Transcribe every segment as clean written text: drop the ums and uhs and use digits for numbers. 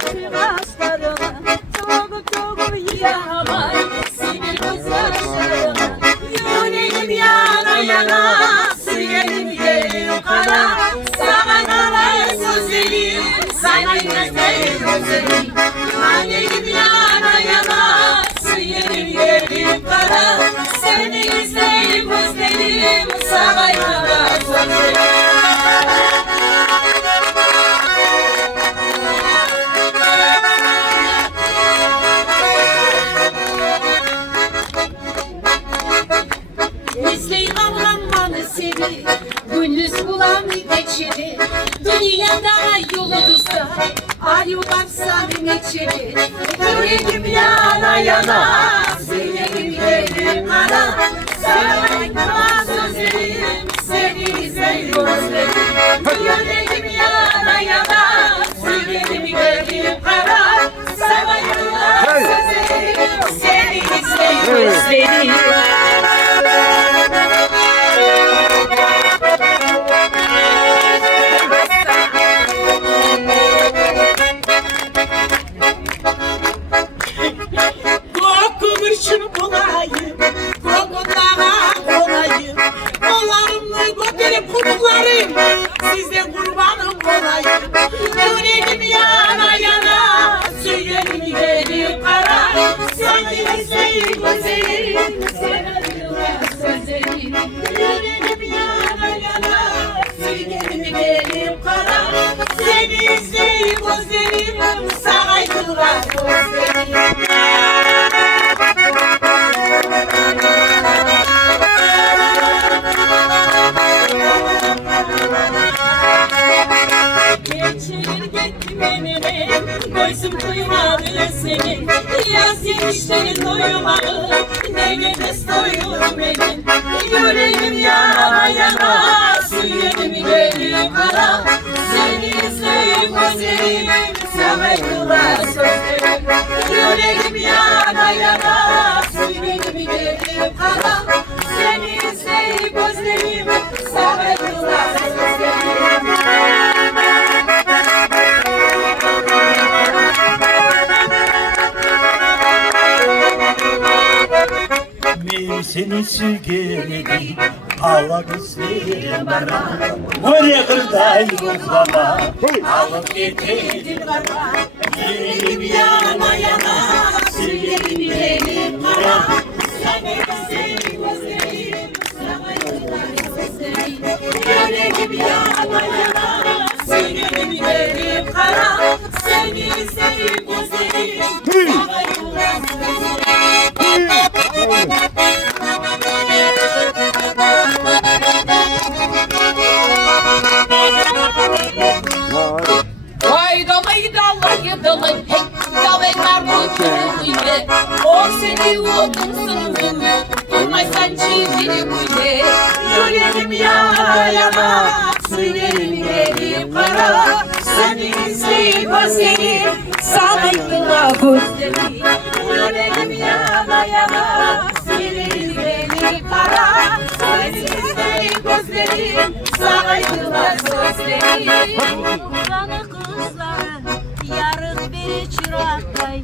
Sivaslarına çok çok yaman sivil kızlarına. Yüreğim yana yana suyum yerim kara. Sana kalan sözlerim sana gözlerim gözlerim. Yüreğim yana yana suyum yerim kara. Seni izleyip özlerim sana kalan sözlerim. Mesleğim avlanmanı seni, gündüz bulanı geçiri. Dünyada yoluduzda, Ali varsa geçiri. Yüreğim yana yana, suyum yerim kara. Sana kalan sözlerim, seni izleyip özlerim. Yüreğim yana yana, suyum yerim kara. Sana kalan sözlerim, seni izleyip özlerim. Size kurbanım olayım. Yüreğim yana yana, suyum yerim kara. Seni izleyip gözlerim, severler sözlerim. Yüreğim yana yana, suyum yerim kara. Seni izleyip gözlerim, saraydılar gözlerim. Geçir gitti benimle, gözüm duymadı seni. Yaz yemişleri doymadı, ne nefes doyur benim. Yüreğim yana yana, suyum yerim kara. Seni izleyip gözlerim, sevekler sözlerim. Yüreğim yana yana, suyum yerim kara. Seni izleyip gözlerim, sevekler sözlerim. Seni sürgüledim, ağla gözlerim bana. Oraya kırdayım uzlama, alıp getirdin bana. Yüreğim yana yana, sürgülerim yüreğim kara. Seni gözlerim gözlerim, sana yıllar sözlerim. Yüreğim yana yana, sürgülerim yüreğim kara. Seni izleyip gözlerim, sana yıllar sözlerim. Vay dalay dalay dalay hey dalaylar bu köyde. O seni otursun beni, durmaysan çizili böyle. Yüreğim yana yana, suyum yerim kara. Seni izleyip özlerim, saraydılar gözlerim. Yüreğim yana yana, suyum yerim kara. Seni izleyip gözlerim, saraydılar gözlerim. Bulanı kızların yarın biri çıraktay.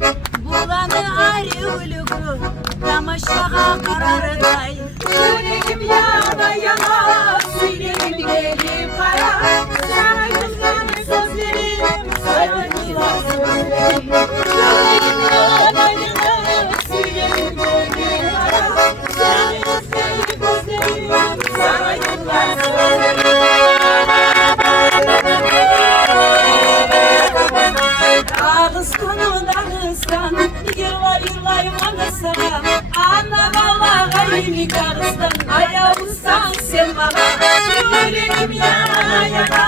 Bulanı ayrı ulugu tamaşağa kararday. Yüreğim yana yana, suyum yerim kara. Sana güzel sözlerim, saraydılar sözlerim. Yüreğim yana yana, suyum yerim kara. Sana güzel gözlerim, saraydılar sözlerim. Dağıstan dağıstan, yıllar yıllar manasana. Ana bala gayrı dağıstan, ayağımsan sen bana. Yüreğim yana yana,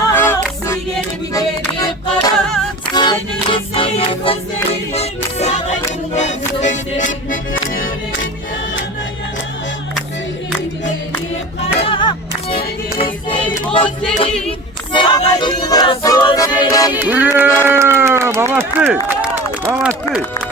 suyum yerim kara. Seni izleyip gözlerim, saraydılar sözlerim. Yüreğim yana yana, suyum yerim kara. Seni izleyip gözlerim, saraydılar sözlerim. Mamatlı! Mamatlı!